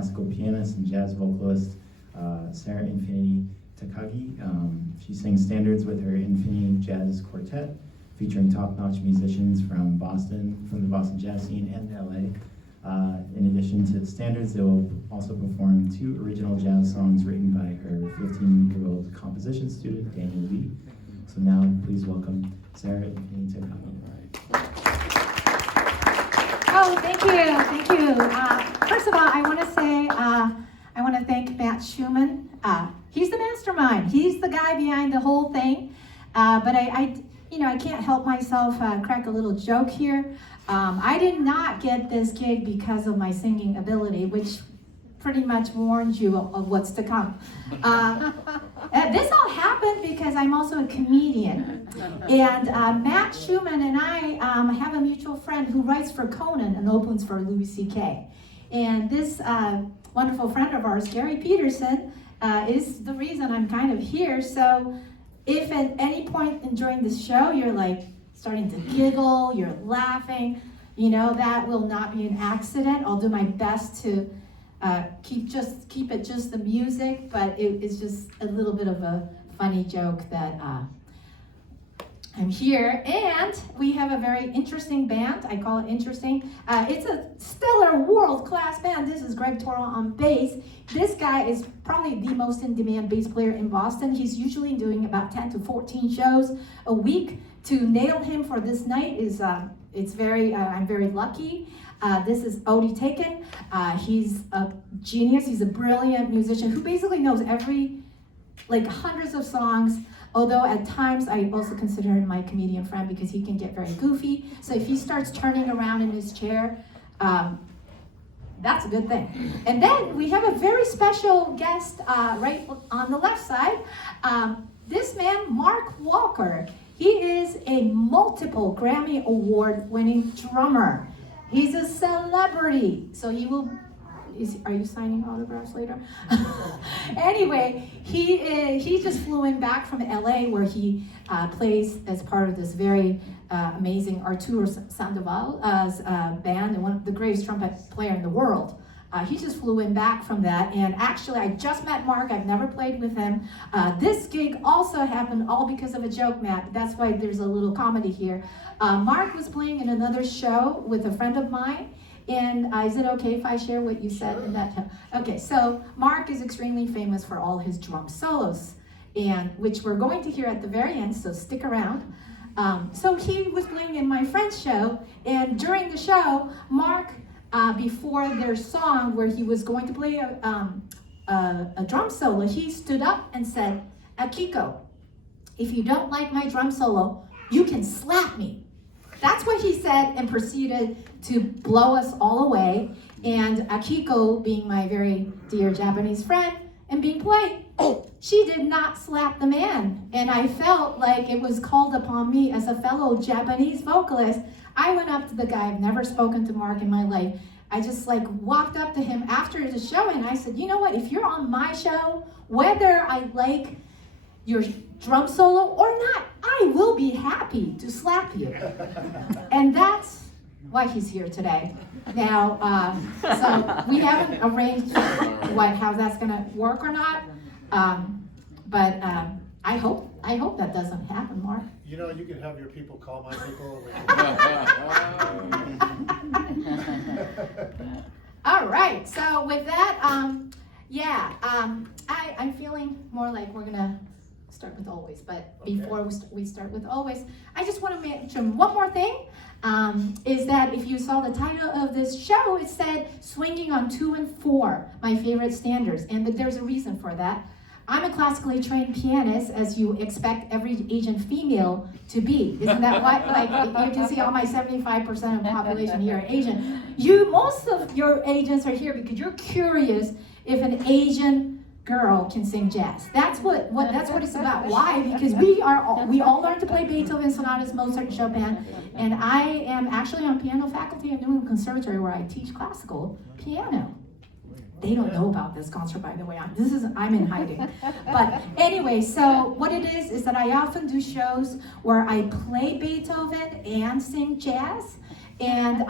classical pianist and jazz vocalist, Sarah Infini Takagi. She sings standards with her Infini Jazz Quartet, featuring top-notch musicians from the Boston jazz scene and LA. In addition to the standards, they will also perform 2 original jazz songs written by her 15-year-old composition student, Daniel Lee. So now, please welcome Sarah Infini Takagi. Oh, thank you. First of all, I want to say, I want to thank Matt Schumann. He's the mastermind. He's the guy behind the whole thing. But I can't help myself crack a little joke here. I did not get this gig because of my singing ability, which pretty much warns you of what's to come. This all happened because I'm also a comedian. And Matt Schumann and I have a mutual friend who writes for Conan and opens for Louis C.K. And this wonderful friend of ours, Gary Peterson, is the reason I'm kind of here. So if at any point during this show you're like starting to giggle, you're laughing, that will not be an accident. I'll do my best to keep it just the music, but it's just a little bit of a funny joke that I'm here. And we have a very interesting band. I call it interesting. It's a stellar world-class band. This is Greg Toro on bass. This guy is probably the most in-demand bass player in Boston. He's usually doing about 10 to 14 shows a week. To nail him for this night is I'm very lucky. This is Odie Teken. He's a genius. He's a brilliant musician who basically knows hundreds of songs. Although at times I also consider him my comedian friend because he can get very goofy. So if he starts turning around in his chair, that's a good thing. And then we have a very special guest right on the left side. This man, Mark Walker. He is a multiple Grammy Award winning drummer. He's a celebrity. So he will, are you signing autographs later? Anyway, he just flew in back from LA where he plays as part of this very amazing Arturo Sandoval's band, and one of the greatest trumpet player in the world. He just flew in back from that, and actually I just met Mark. I've never played with him. This gig also happened all because of a joke, Matt. That's why there's a little comedy here. Mark was playing in another show with a friend of mine, and is it okay if I share what you said in that show? Okay, so Mark is extremely famous for all his drum solos, and which we're going to hear at the very end, so stick around. So he was playing in my friend's show, and during the show, Mark, before their song where he was going to play a drum solo, he stood up and said, "Akiko, if you don't like my drum solo, you can slap me." That's what he said, and proceeded to blow us all away. And Akiko, being my very dear Japanese friend and being polite, she did not slap the man. And I felt like it was called upon me as a fellow Japanese vocalist. I went up to the guy. I've never spoken to Mark in my life. I just walked up to him after the show and I said, "You know what, if you're on my show, whether I like your drum solo or not, I will be happy to slap you." And that's why he's here today. Now, so we haven't arranged how that's gonna work or not, but I hope that doesn't happen, Mark. You can have your people call my people. All right, so with that, I'm feeling more like we're gonna start with always, but before we start with always, I just want to mention one more thing, is that if you saw the title of this show, it said Swinging on 2 and 4, my favorite standards, and there's a reason for that. I'm a classically trained pianist, as you expect every Asian female to be. Isn't that why? You can see all my 75% of the population here are Asian. Most of your Asians are here because you're curious if an Asian girl can sing jazz. That's what it's about. Why? Because we all learn to play Beethoven, sonatas, Mozart, and Chopin, and I am actually on piano faculty at New England Conservatory where I teach classical piano. They don't know about this concert, by the way. I'm in hiding. But anyway, so what it is that I often do shows where I play Beethoven and sing jazz. And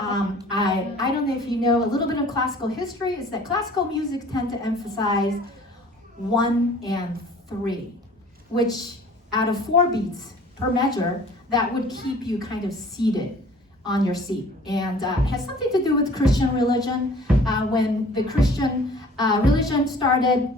I don't know if you know a little bit of classical history, is that classical music tend to emphasize 1 and 3, which out of 4 beats per measure, that would keep you kind of seated on your seat. And has something to do with Christian religion. When the Christian religion started,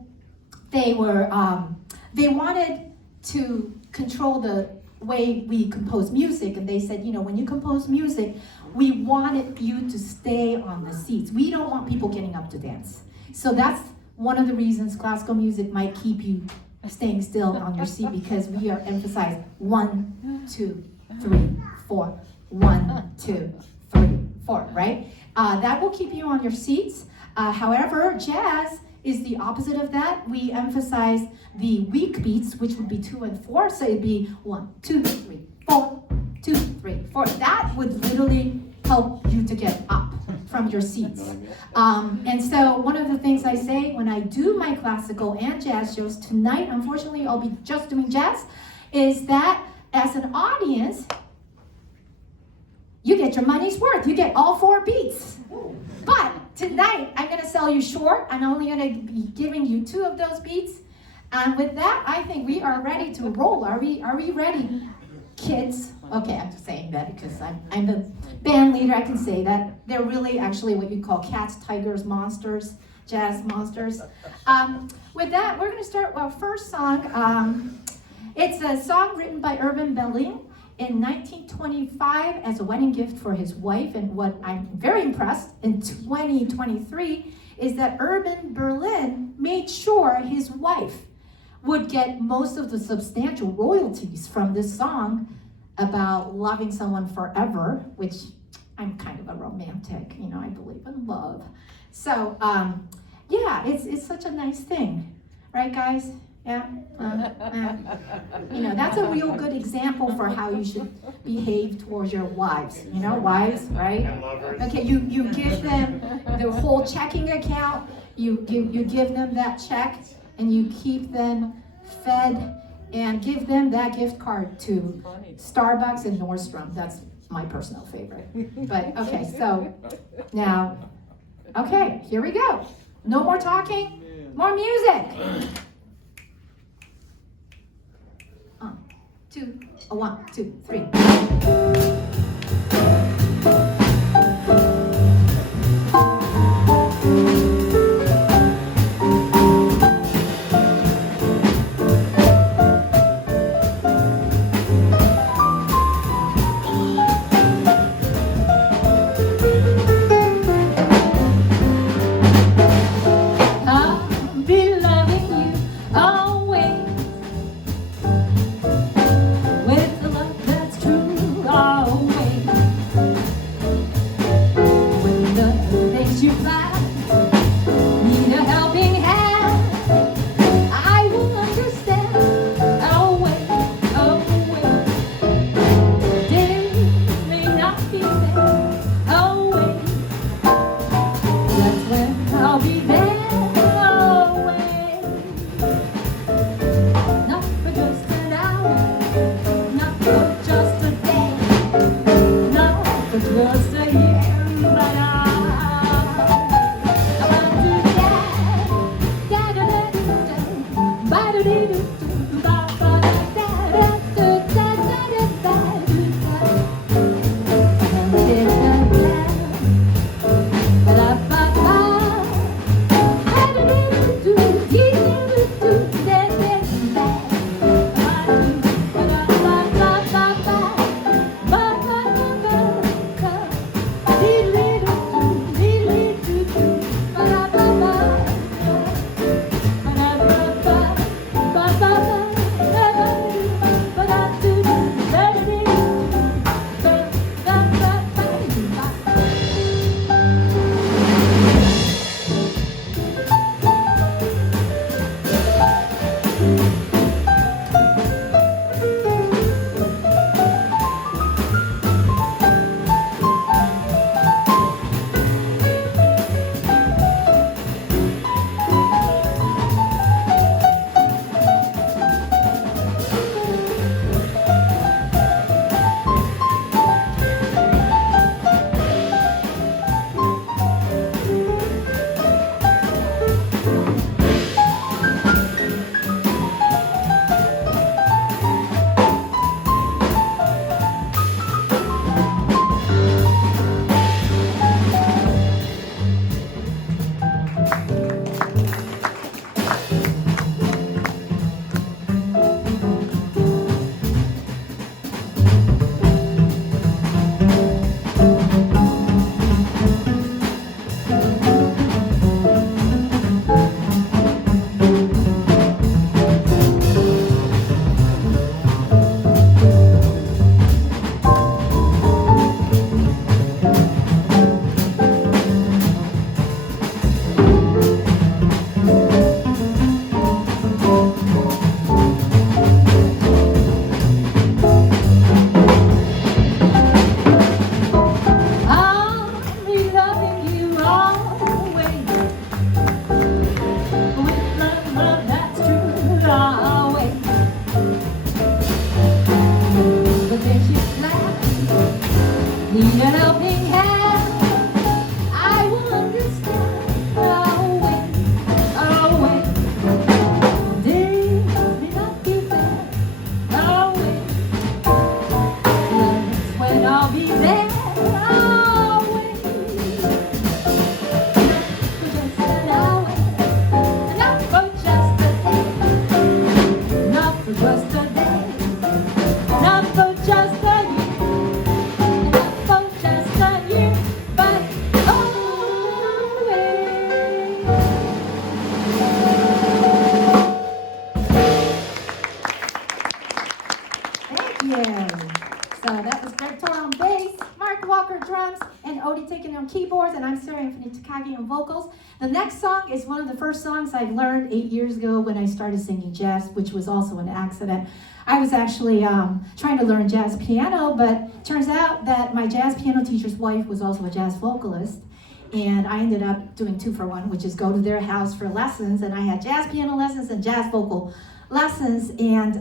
they wanted to control the way we compose music, and they said, when you compose music, we wanted you to stay on the seats. We don't want people getting up to dance. So that's one of the reasons classical music might keep you staying still on your seat, because we are emphasized 1, 2, 3, 4, 1, 2, 3, 4, right? That will keep you on your seats. However, jazz is the opposite of that. We emphasize the weak beats, which would be 2 and 4. So it'd be 1, 2, 3, 4, 2, 3, 4. That would literally help you to get up from your seats. And so one of the things I say when I do my classical and jazz shows, tonight, unfortunately, I'll be just doing jazz, is that as an audience, you get your money's worth. You get all 4 beats. But tonight, I'm gonna sell you short. I'm only gonna be giving you 2 of those beats. And with that, I think we are ready to roll. Are we ready, kids? Okay, I'm just saying that because I'm the band leader. I can say that. They're really actually what you call cats, tigers, monsters, jazz monsters. With that, we're gonna start our first song. It's a song written by Urban Berlin in 1925 as a wedding gift for his wife. And what I'm very impressed in 2023 is that Urban Berlin made sure his wife would get most of the substantial royalties from this song about loving someone forever, which I'm kind of a romantic, I believe in love. So, yeah, it's such a nice thing, right, guys? Yeah, that's a real good example for how you should behave towards your wives. Wives, right? Okay, you give them the whole checking account. You give them that check, and you keep them fed, and give them that gift card to Starbucks and Nordstrom. That's my personal favorite. But okay, so now, okay, here we go. No more talking, more music. 1, 2, 3. vocals. The next song is one of the first songs I learned 8 years ago when I started singing jazz, which was also an accident. I was actually trying to learn jazz piano, but turns out that my jazz piano teacher's wife was also a jazz vocalist. And I ended up doing 2-for-1, which is go to their house for lessons. And I had jazz piano lessons and jazz vocal lessons. And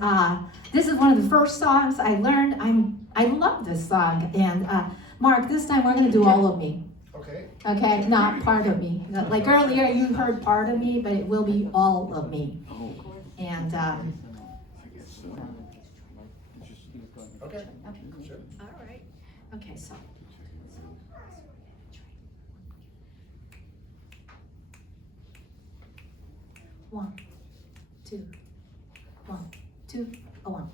this is one of the first songs I learned. I love this song. And Mark, this time we're going to do all of me. Okay. Okay, not part of me. Like earlier, you heard part of me, but it will be all of me. And Okay. okay, Sure. all right. Okay, so. One, two, 1, 2, 1.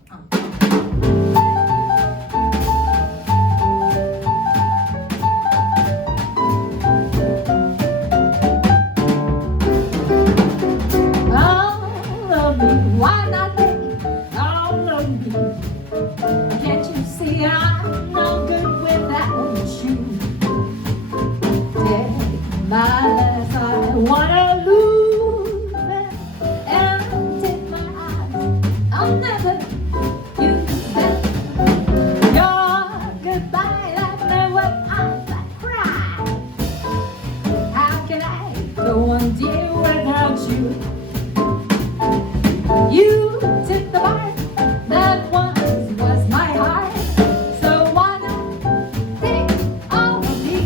All of me, why not take all of me? Can't you see I'm no good without you? Take my last, I wanna lose them, and take my eyes, I'll never use them. Your goodbye left me with eyes that cry. How can I go on, dear, without you? You took the part that once was my heart, so why not take all of me?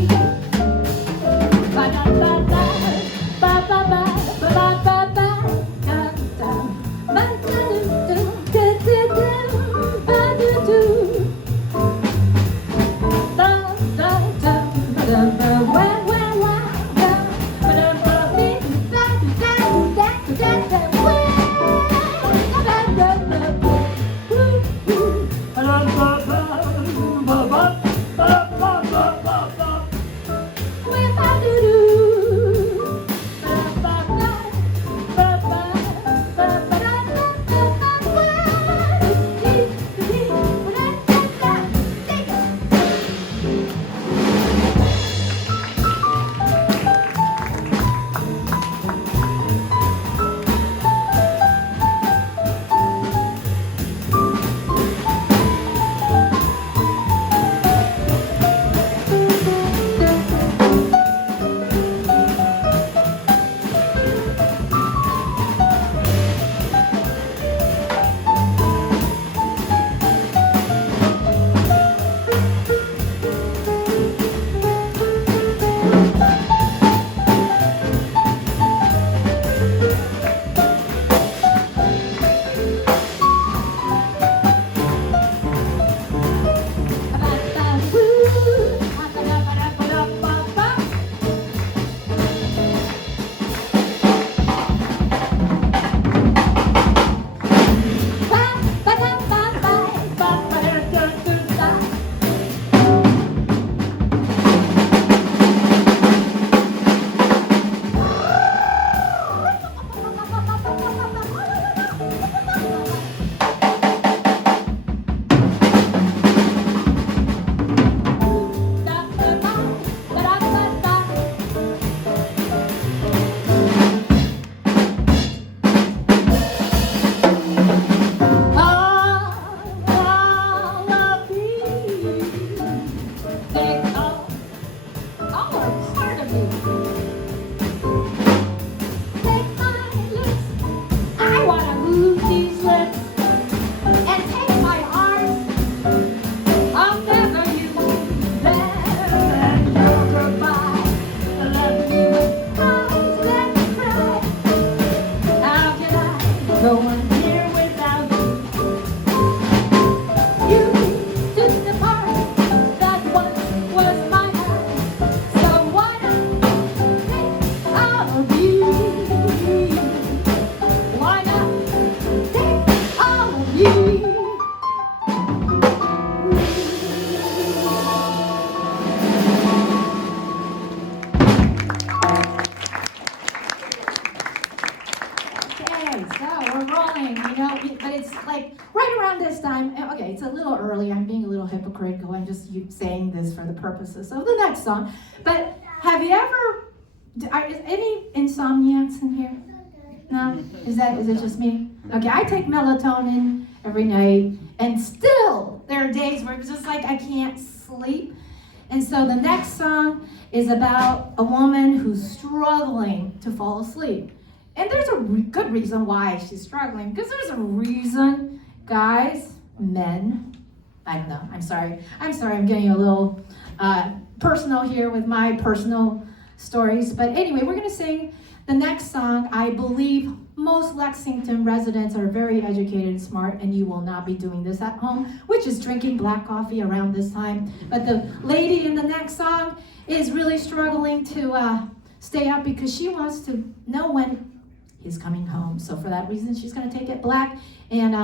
Ba-da-ba-da, ba-ba-ba, ba-ba-ba-ba, da-da, ba-da-do-do, da-da-do, ba-do-do, da-da-do, ba-da-ba, wah-wah-wah, ba-da-ba-dee, da-da-da-da-da-da. It's a little early. I'm being a little hypocritical. I'm just saying this for the purposes of the next song. But have you ever Is any insomniacs in here? No? Is it just me? Okay, I take melatonin every night, and still there are days where it's just like I can't sleep. And so the next song is about a woman who's struggling to fall asleep. And there's a good reason why she's struggling, because there's a reason, guys, men, I don't know, I'm sorry, I'm getting a little personal here with my personal stories. But anyway, we're gonna sing the next song. I believe most Lexington residents are very educated and smart, and you will not be doing this at home, which is drinking black coffee around this time. But the lady in the next song is really struggling to stay up because she wants to know when he's coming home. So for that reason, she's gonna take it black, and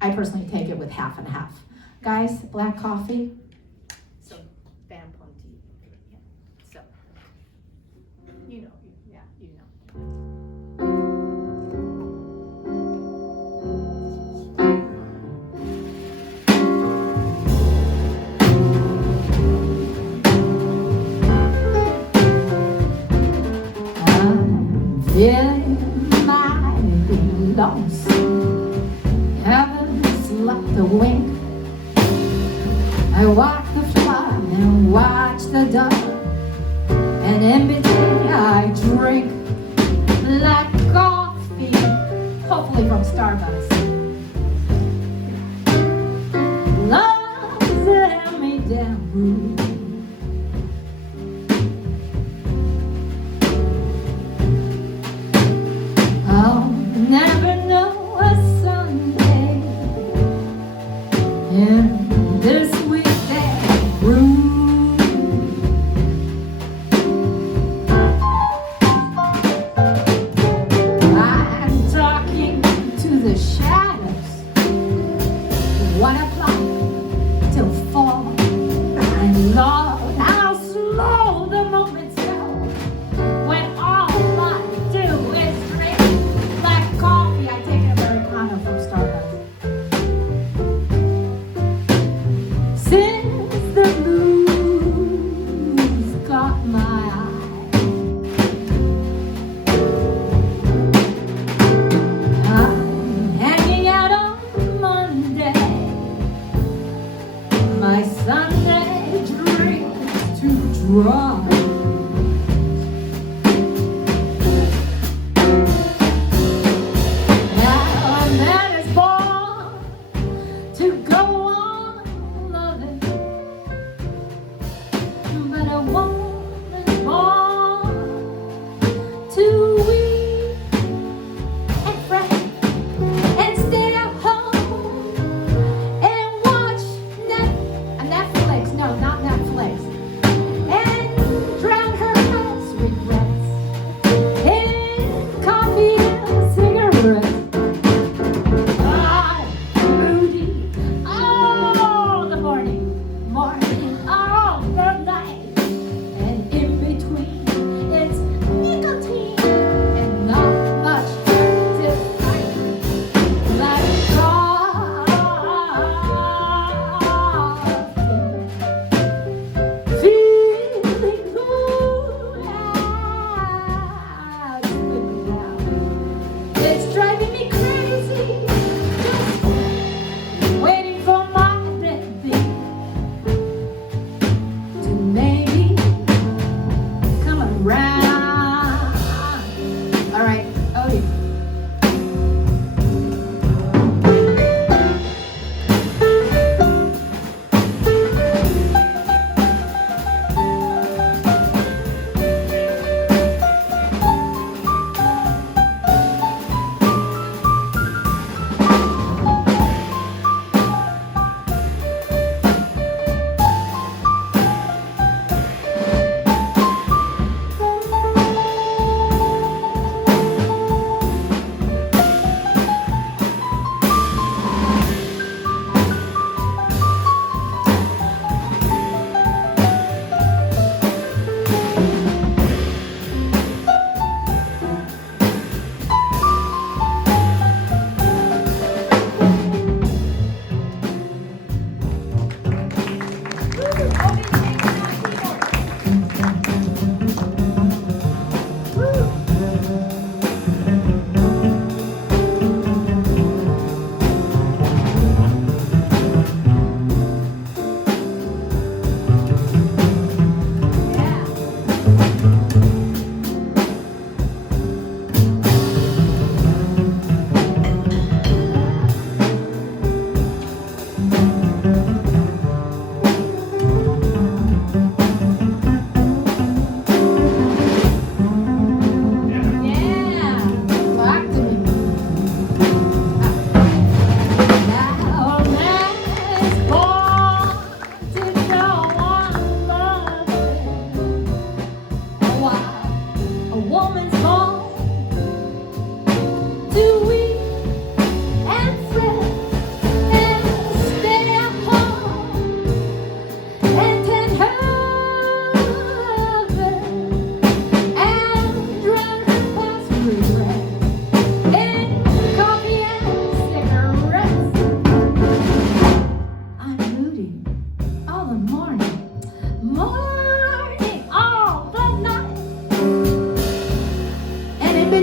I personally take it with half and half. Guys, black coffee. So, bam, ponti. Yeah. So, you know, yeah, you know. I'm feeling mighty lost. Haven't slept a wink. I walk the floor and watch the dog, and in between I drink black coffee, hopefully from Starbucks. Love's let me down. I'll never know a Sunday in this weekend room.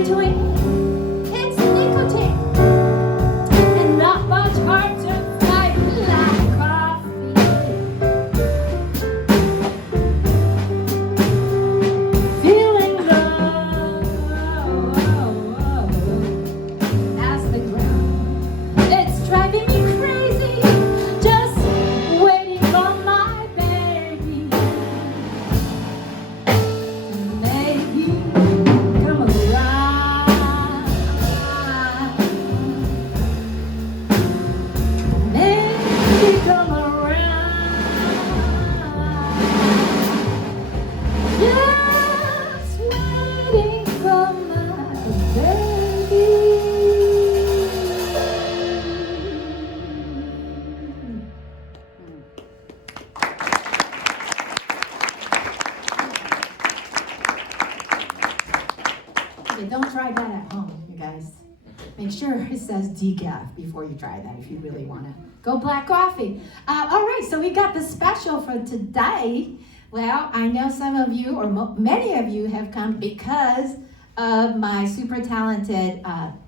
between. It's nicotine and not much hard to fight like coffee. Feeling low as the ground. It's driving me crazy, just waiting for my baby. Maybe come around. Maybe come around. Just waiting for my baby. Okay, don't try that at home, you guys. Make sure it says decaf before you try that if you really want to. Go black coffee. All right, so we got the special for today. Well, I know some of you, or many of you, have come because of my super talented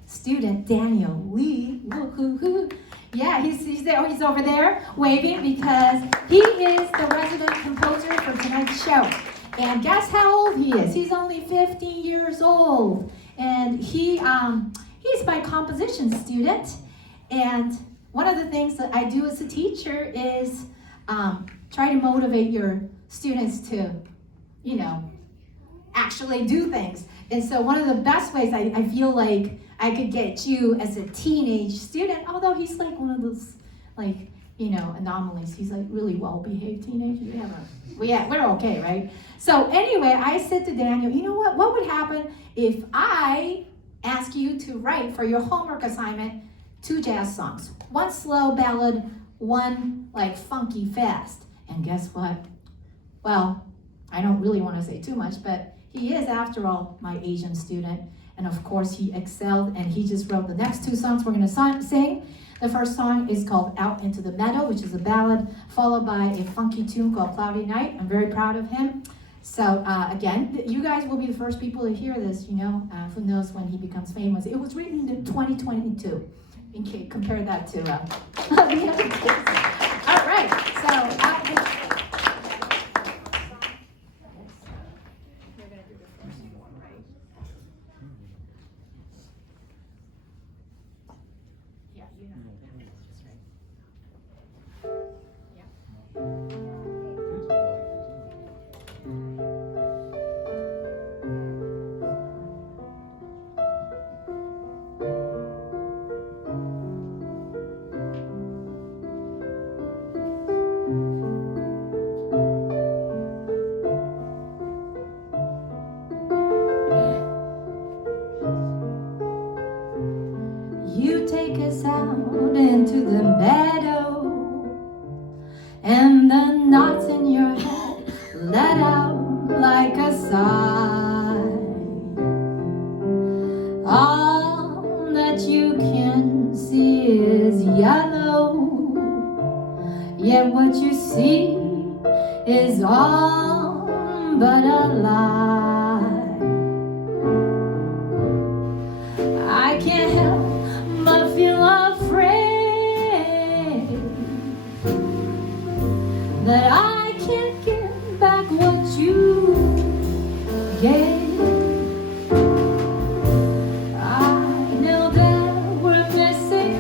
student, Daniel Lee. Woo-hoo-hoo. Yeah, he's there. He's over there waving because he is the resident composer for tonight's show. And guess how old he is? He's only 15 years old. And he's my composition student. And one of the things that I do as a teacher is try to motivate your students to, actually do things. And so one of the best ways I feel like I could get you as a teenage student, although he's like one of those, anomalies. He's like really well-behaved teenager. We're okay, right? So anyway, I said to Daniel, you know what? What would happen if I ask you to write for your homework assignment 2 jazz songs? One slow ballad, one like funky fast. And guess what? Well, I don't really want to say too much, but he is, after all, my Asian student. And of course, he excelled, and he just wrote the next 2 songs we're going to sing. The first song is called Out Into the Meadow, which is a ballad, followed by a funky tune called Cloudy Night. I'm very proud of him. So again, you guys will be the first people to hear this, who knows when he becomes famous. It was written in 2022. Compare that to the other kids. All right, so we're going to do the first one, right? Yeah, you know. That's right. Yeah. You take us out into the meadow, and the knots in your head let out like a sigh. All that you can see is yellow, yet what you see is all but a lie. I can't help but feel afraid that I can't get back what you gave. I know that we're missing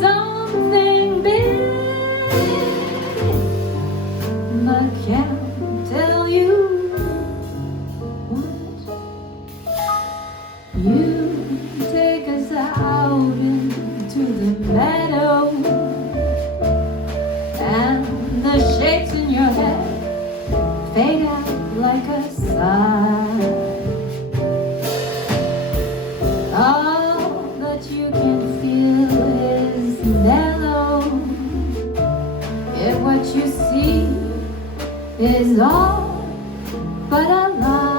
something big, but can't tell you what. You take us out into the meadow, and the shapes in your head fade out like a sigh. All that you can feel is mellow, if what you see is all but a lie.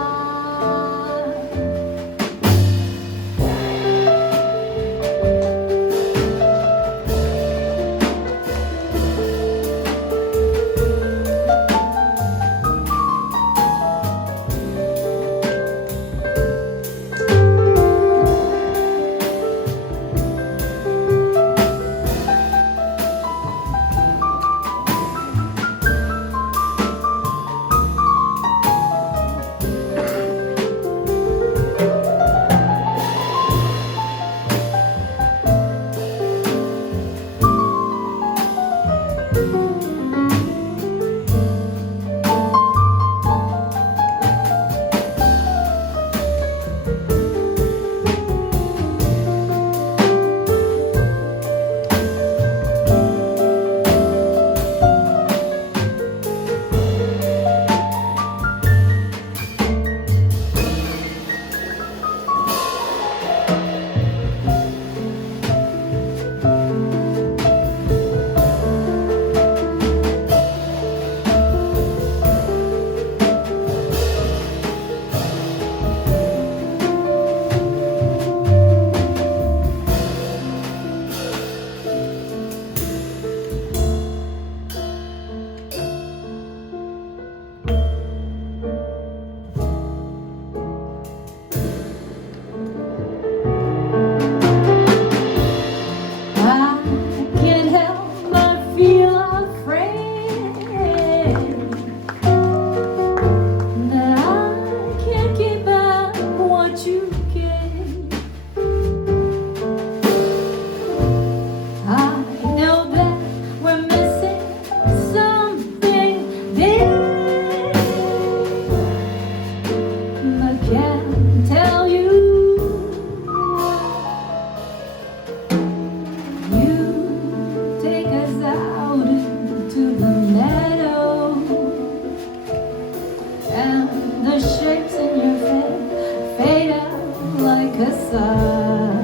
like a sigh.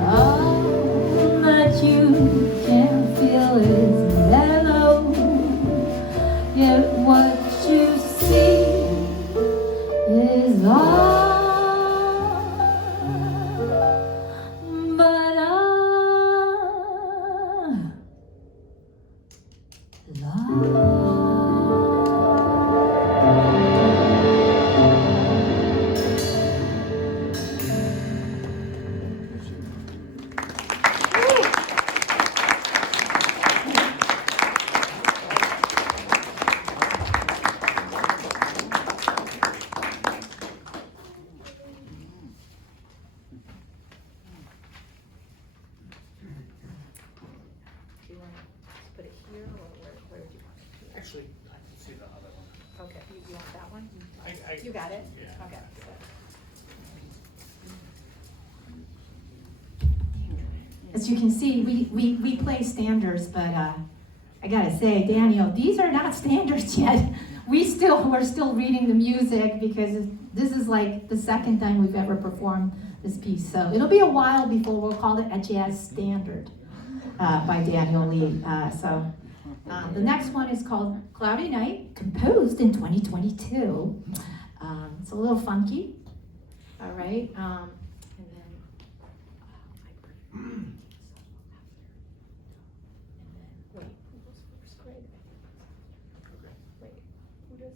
All that you can feel is mellow, yet what you see is all. But love. Do you want to put it here, or where do you want it? Actually, I can see the other one. Okay, you want that one? I You got it? Yeah. Okay. As you can see, we play standards, but I gotta say, Daniel, these are not standards yet. We're still reading the music because this is like the second time we've ever performed this piece. So it'll be a while before we'll call it a jazz standard by Daniel Lee. The next one is called Cloudy Night, composed in 2022. It's a little funky, all right? And then, wait, who goes first? Craig? Wait, who does,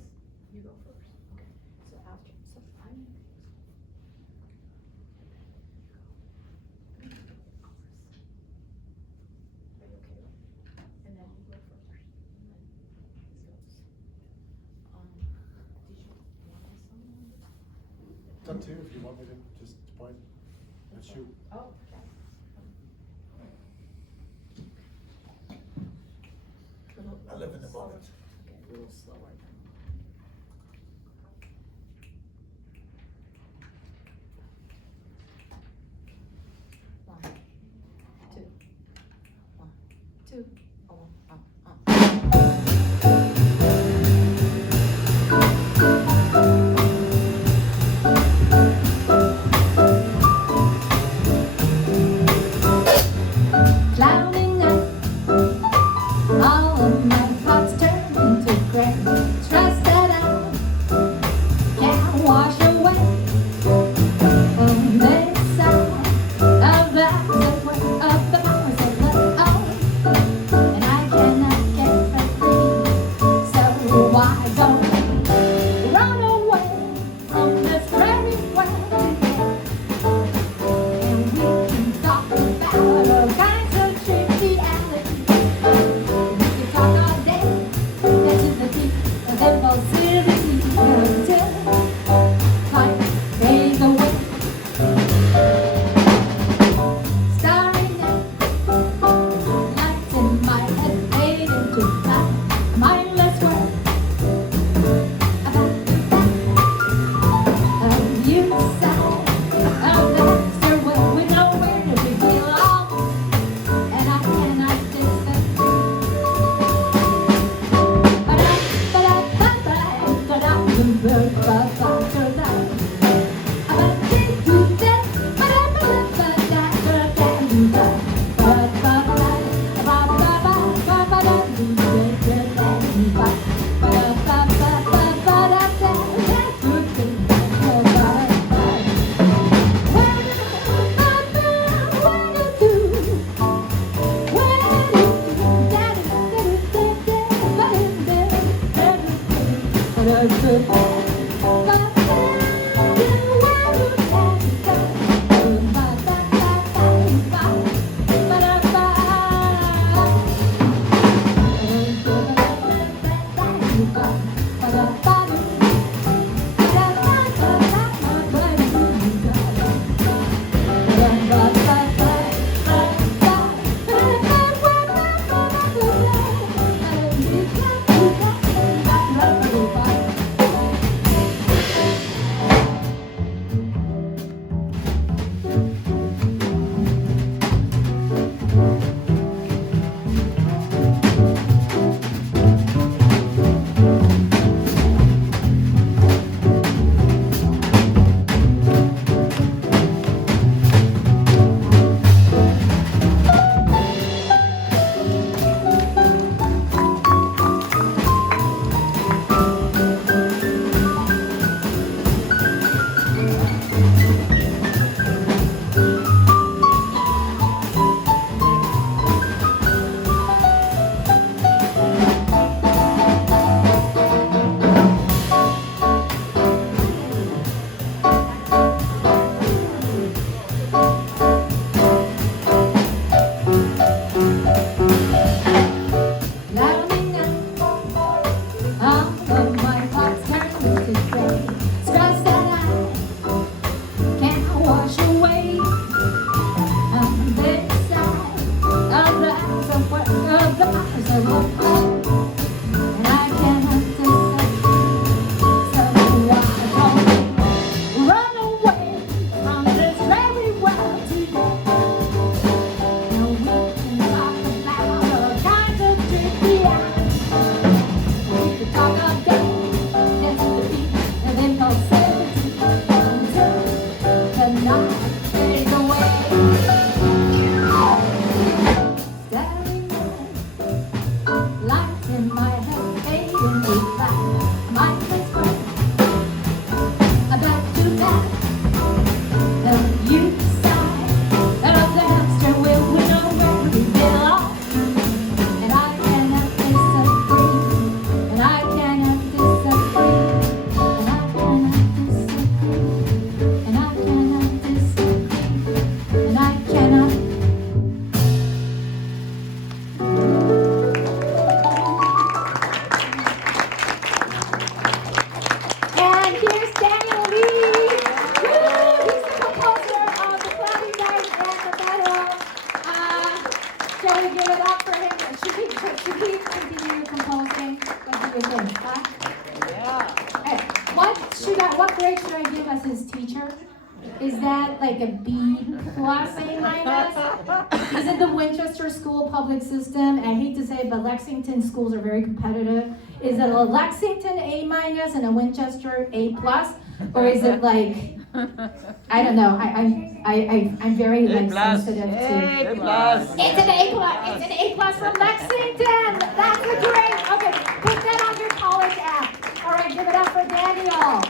you go first? Okay, so after, so I'm. Are you okay? And then you go first. And then this goes. Did you want this song? It's up to you if you want me to just point and shoot. Oh, okay. I live in the moment. Okay, a little slower then. One, two. One, two. Oh, Cloudy night, all of my thoughts turn into gray. Stress that I can't wash away from this side of the powers of love. What grade should I give as his teacher? Is that like a B plus, A minus? He's in the Winchester School public system. I hate to say it, but Lexington schools are very competitive. Is it a Lexington A minus and a Winchester A plus? Or is it like, I don't know, I'm very like sensitive to. A plus. It's an A plus. It's an A plus from Lexington. That's a great. Okay, put that on your college app. All right, give it up for Daniel.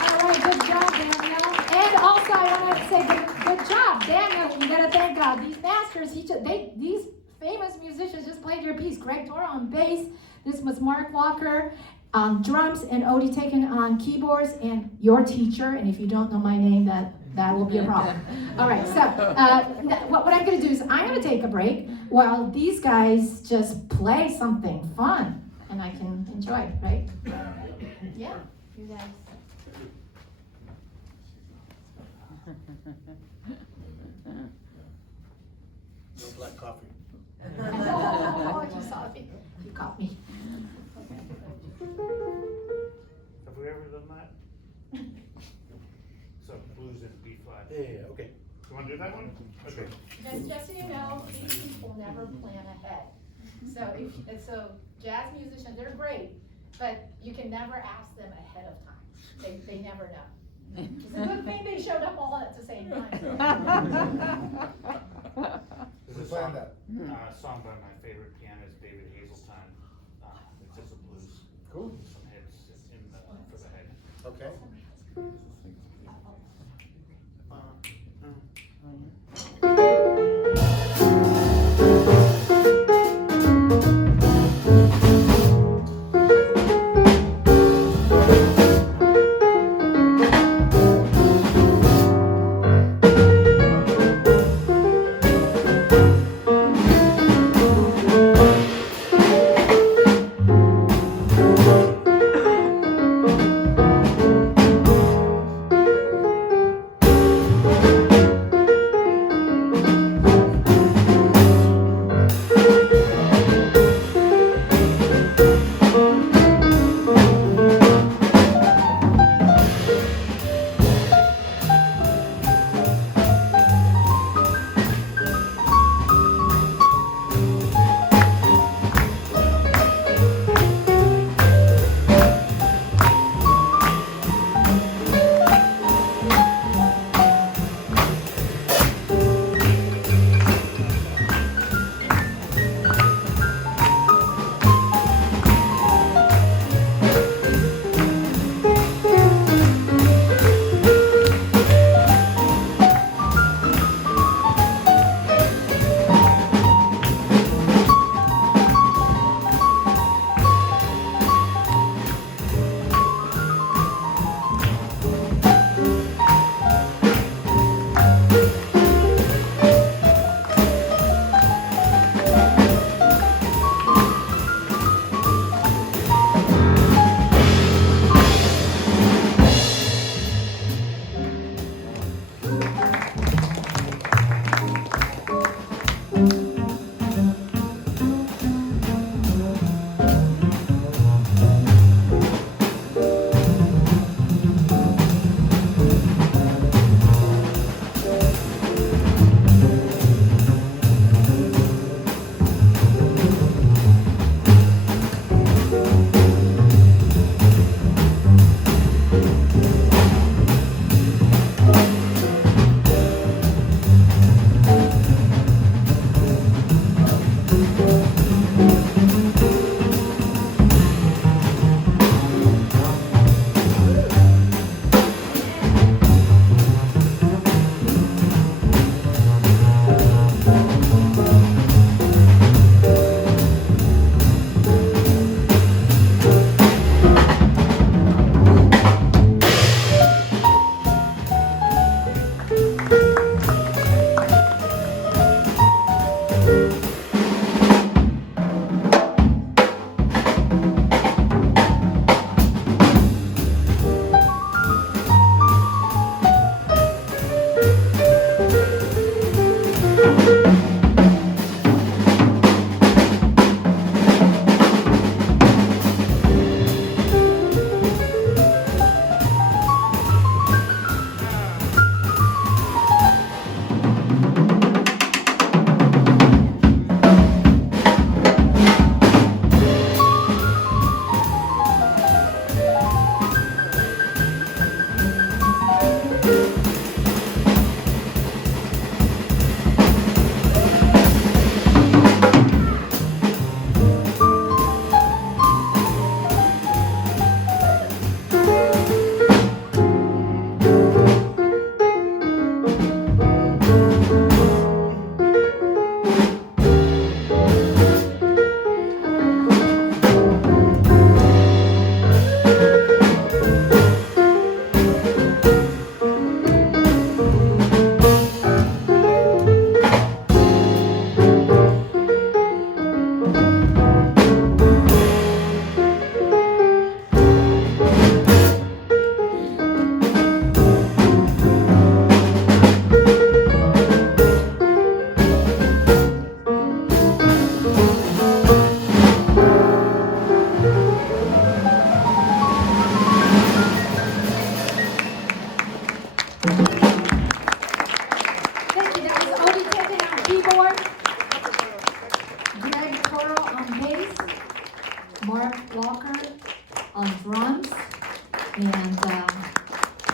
All right, good job, Daniel. And also, I want to say good job, Daniel. You gotta thank God. These masters, these famous musicians just played your piece. Greg Toro on bass. This was Mark Walker on drums and Odie Teken on keyboards, and your teacher. And if you don't know my name, that will be a problem. All right, so what I'm going to do is I'm going to take a break while these guys just play something fun, and I can enjoy, right? Yeah, you guys. No black coffee. Oh, you saw me. You caught me. Have we ever done that? So blues and B flat. Yeah, okay. You wanna do that one? Okay. Just so you know, these people never plan ahead. So jazz musicians, they're great, but you can never ask them ahead of time. They never know. It's a good thing they showed up all at the same time. This is a song, song by my favorite pianist, David Hazeltine. It's just a blues. Cool. Some hits for the head. Okay.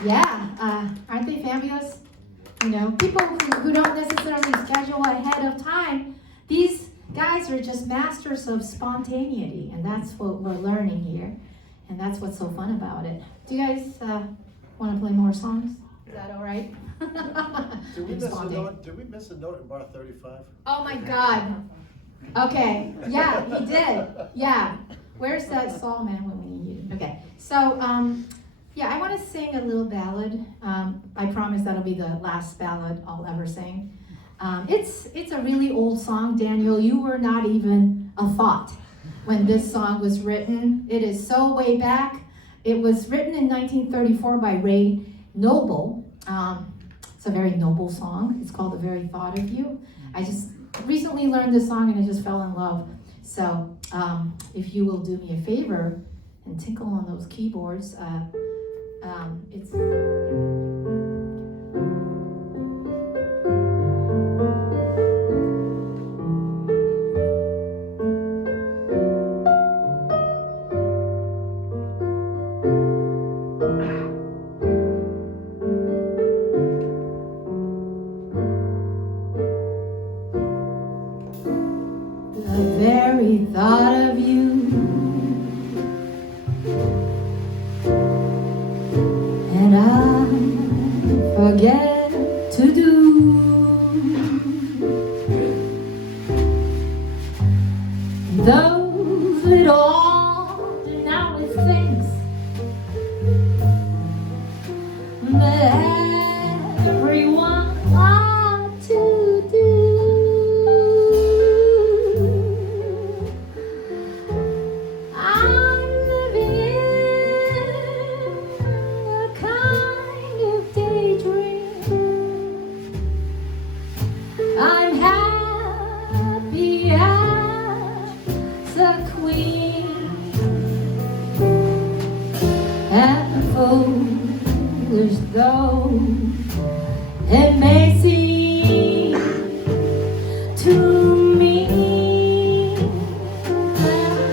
Yeah, aren't they fabulous? You know, people who don't necessarily schedule ahead of time, these guys are just masters of spontaneity, and that's what we're learning here, and that's what's so fun about it. Do you guys want to play more songs? Is that all right? Did we miss a note? Did we miss a note in bar 35? Oh my God. Okay. Yeah, he did. Yeah. Where's that Saul man when we need you? Okay. So, yeah, I want to sing a little ballad. I promise that'll be the last ballad I'll ever sing. It's a really old song, Daniel. You were not even a thought when this song was written. It is so way back. It was written in 1934 by Ray Noble. It's a very noble song. It's called The Very Thought of You. I just recently learned this song and I just fell in love. So if you will do me a favor and tinkle on those keyboards, it's... thought of you and I forget to do those little ordinary things that everyone ought to do. Foolish though it may seem to me,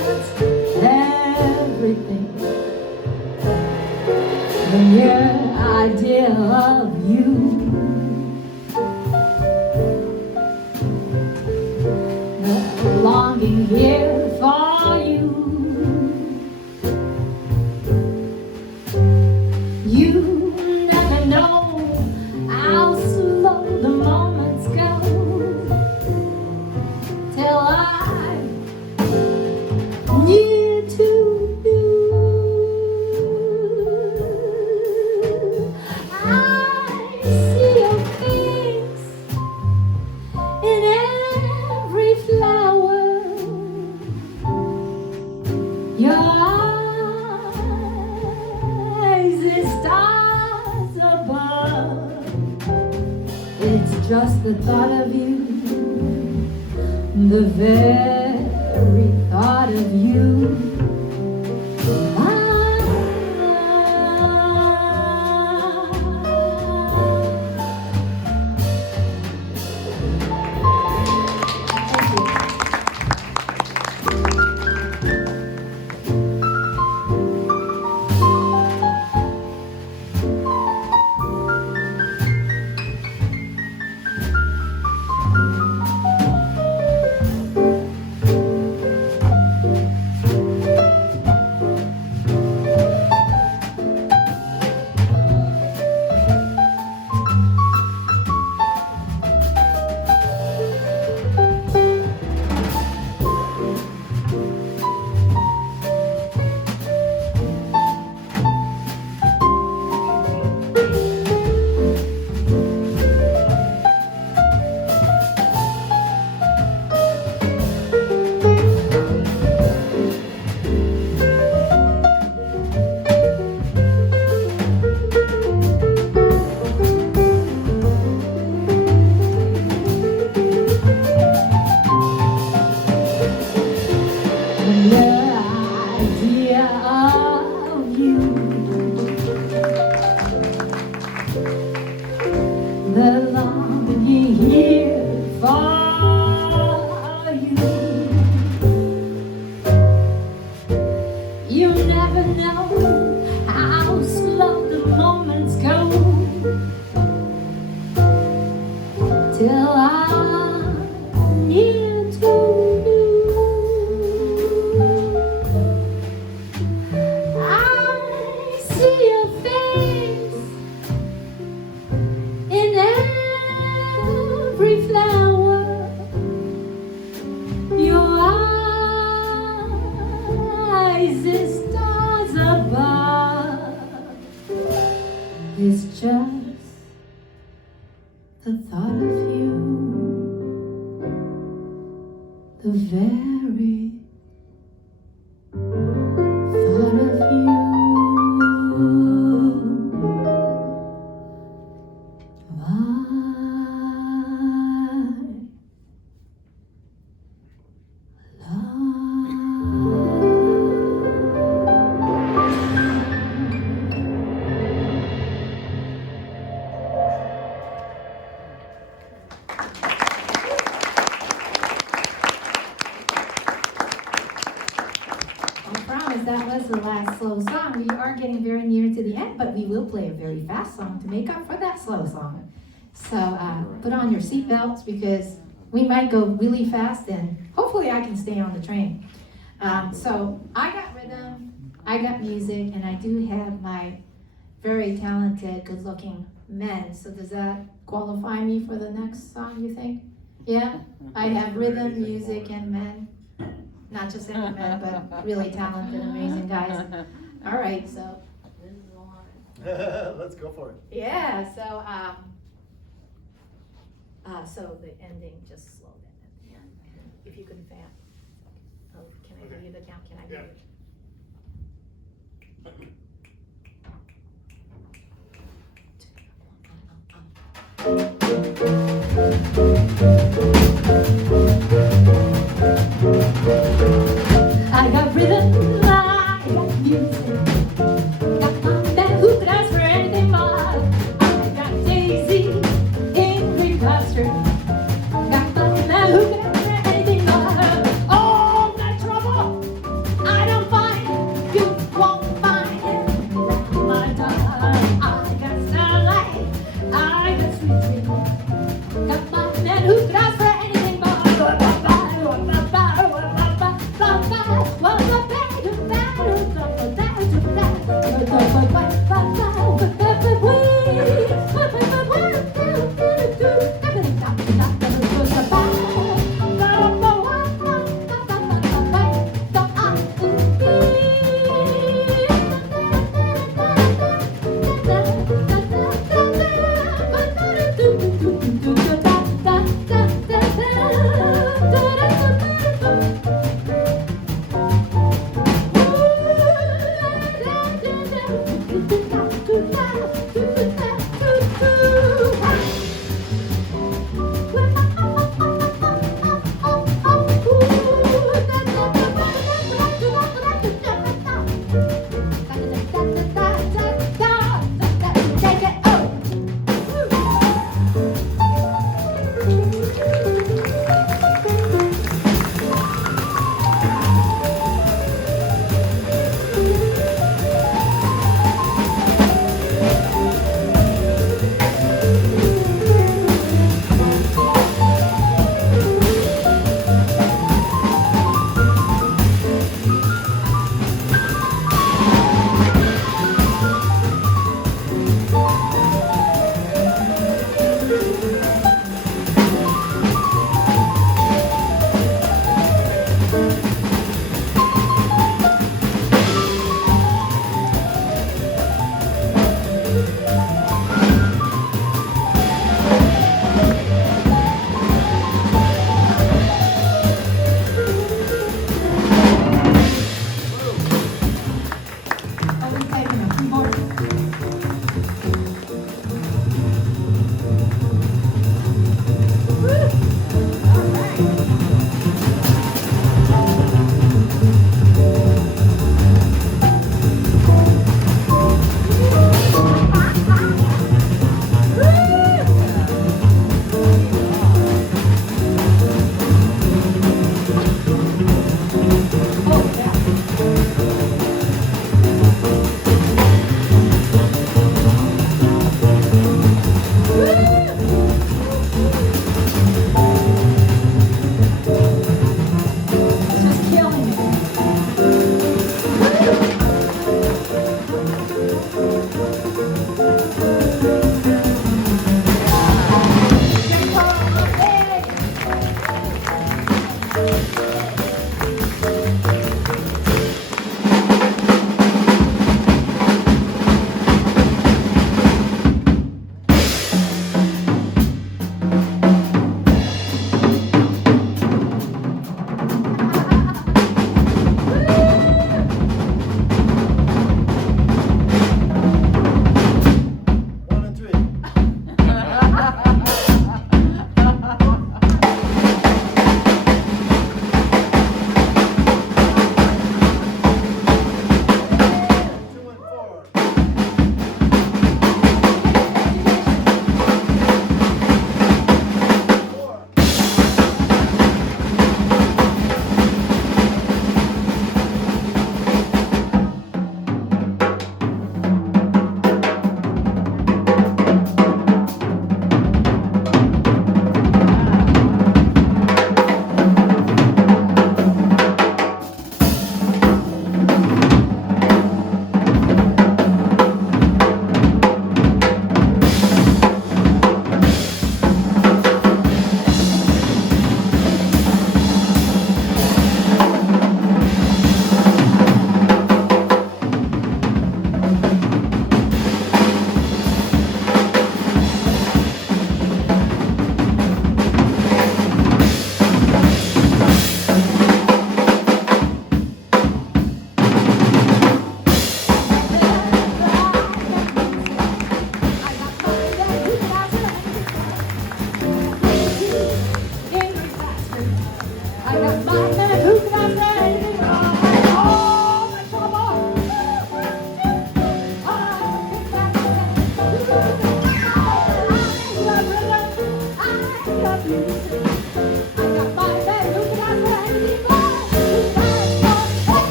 that's everything. When your idea of you, the longing here for you. You never know how slow the moments go till I need to you. I see your face in every flower. Your stars above. It's just the thought of you, the very thought of you. You never know how slow the moments just go till I'm near to you. I see your face in every flower. Your eyes is stars above. It's just the thought of you, the very thought of you. That was the last slow song. We are getting very near to the end, but we will play a very fast song to make up for that slow song. So put on your seatbelts because we might go really fast and hopefully I can stay on the train. So I got rhythm, I got music, and I do have my very talented, good-looking men. So does that qualify me for the next song, you think? Yeah? I have rhythm, music, and men. Not just any men, but really talented, amazing guys. All right, so this is the one. Let's go for it. Yeah, so the ending just slowed in at the end. If you can fan. Oh, can I give you the count? Can I give you? I got rhythm, I got music, got my man who could ask for anything more. I got Daisy in green cluster, got my man who could ask for anything more. Oh, got trouble, I don't find, you won't find it. My time, I got starlight, I got sweet dreams.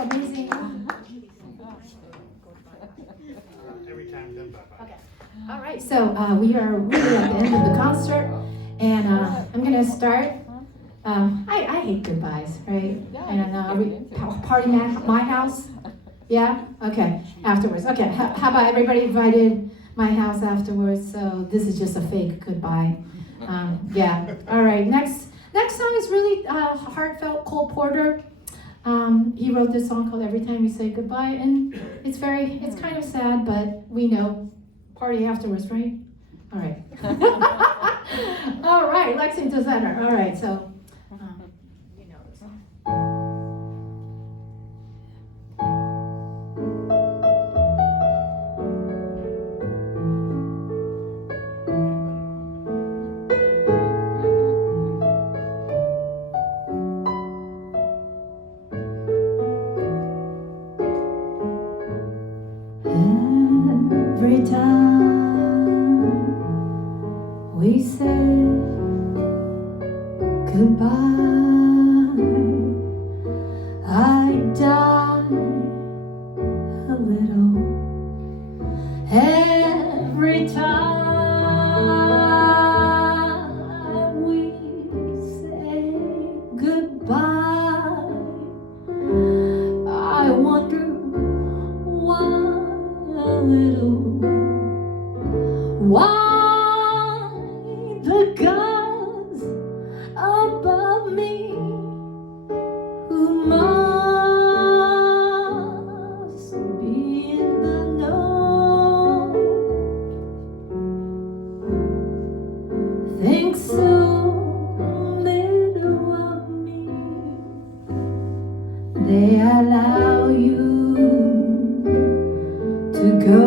amazing. Every time goodbye. Okay. All right, so we are really at the end of the concert, and I'm gonna start. I hate goodbyes, right? I don't know. Are we partying at my house? Yeah? Okay, afterwards. Okay, how about everybody invited my house afterwards? So this is just a fake goodbye. Yeah, all right. Next song is really heartfelt. Cole Porter. He wrote this song called Every Time We Say Goodbye, and it's kind of sad, but we know, party afterwards, right? All right. All right, Lexington Center. All right, so, you know this song. Every time we say goodbye, I die a little. Every time we say goodbye, I wonder why a little. Why the gods above me, who must be in the know, think so little of me, they allow you to go.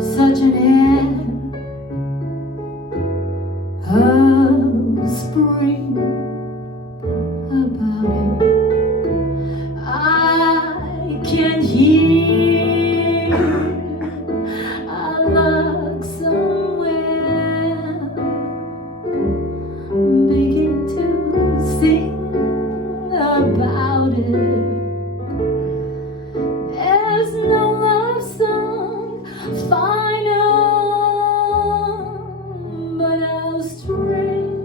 Such an end of spring about it. I can hear a lark somewhere begin to sing about it. There's no love song final, but I'll string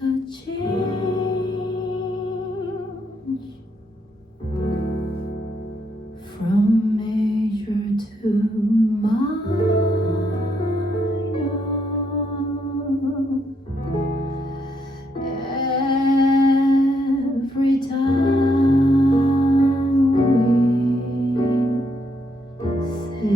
a change from major to minor. Every time we say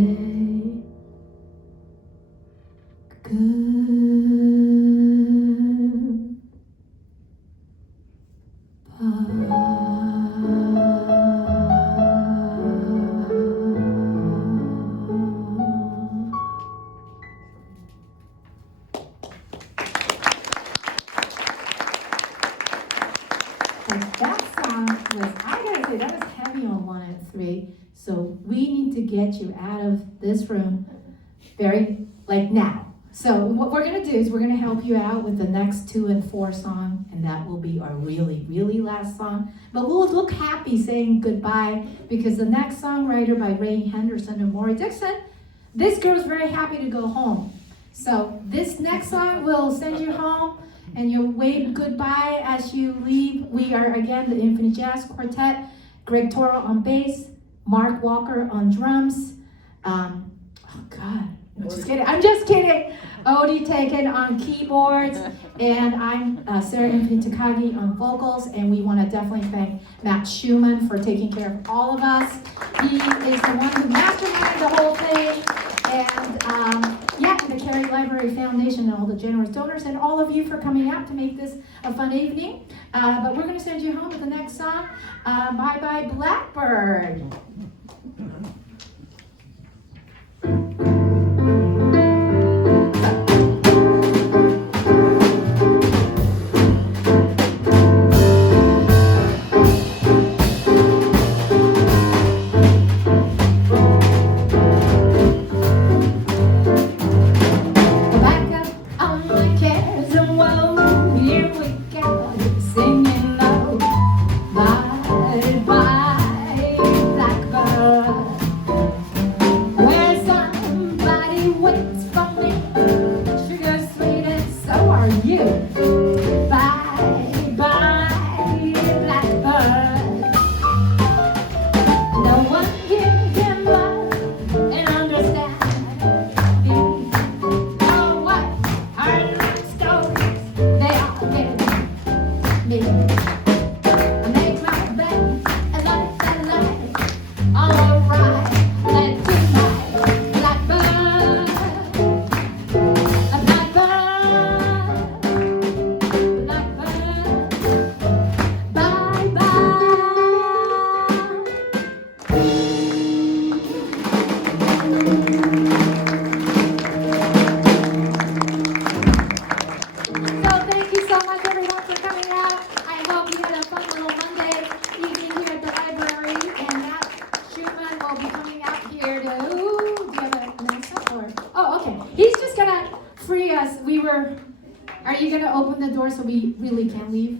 that song was, I gotta say, that was heavy on 1 and 3. So we need to get you out of this room now. So what we're gonna do is we're gonna help you out with the next 2 and 4 song, and that will be our really, really last song. But we'll look happy saying goodbye because the next songwriter by Ray Henderson and Maury Dixon, this girl's very happy to go home. So this next song will send you home, and you'll wave goodbye as you leave. We are, again, the Infini Jazz Quartet. Greg Toro on bass, Mark Walker on drums. Oh, God. I'm just kidding. Odie Teken on keyboards. And I'm Sarah Infini Takagi on vocals. And we want to definitely thank Matt Schumann for taking care of all of us. He is the one who masterminded the whole thing. And the Cary Library Foundation and all the generous donors and all of you for coming out to make this a fun evening. But we're going to send you home with the next song, Bye Bye Blackbird. are you gonna open the door so we really can leave?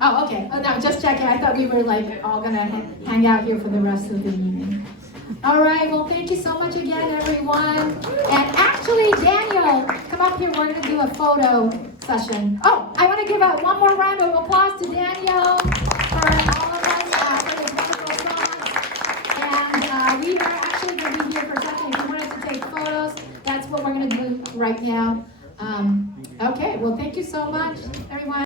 Oh, okay. Oh, no, just checking. I thought we were like all gonna hang out here for the rest of the evening. All right, well, thank you so much again, everyone. And actually, Daniel, come up here. We're going to do a photo session. Oh, I want to give one more round of applause to Daniel for all of us for his wonderful songs. And we are actually going to be here for a second. If you wanted to take photos, that's what we're going to do right now. Okay, well, thank you so much, everyone.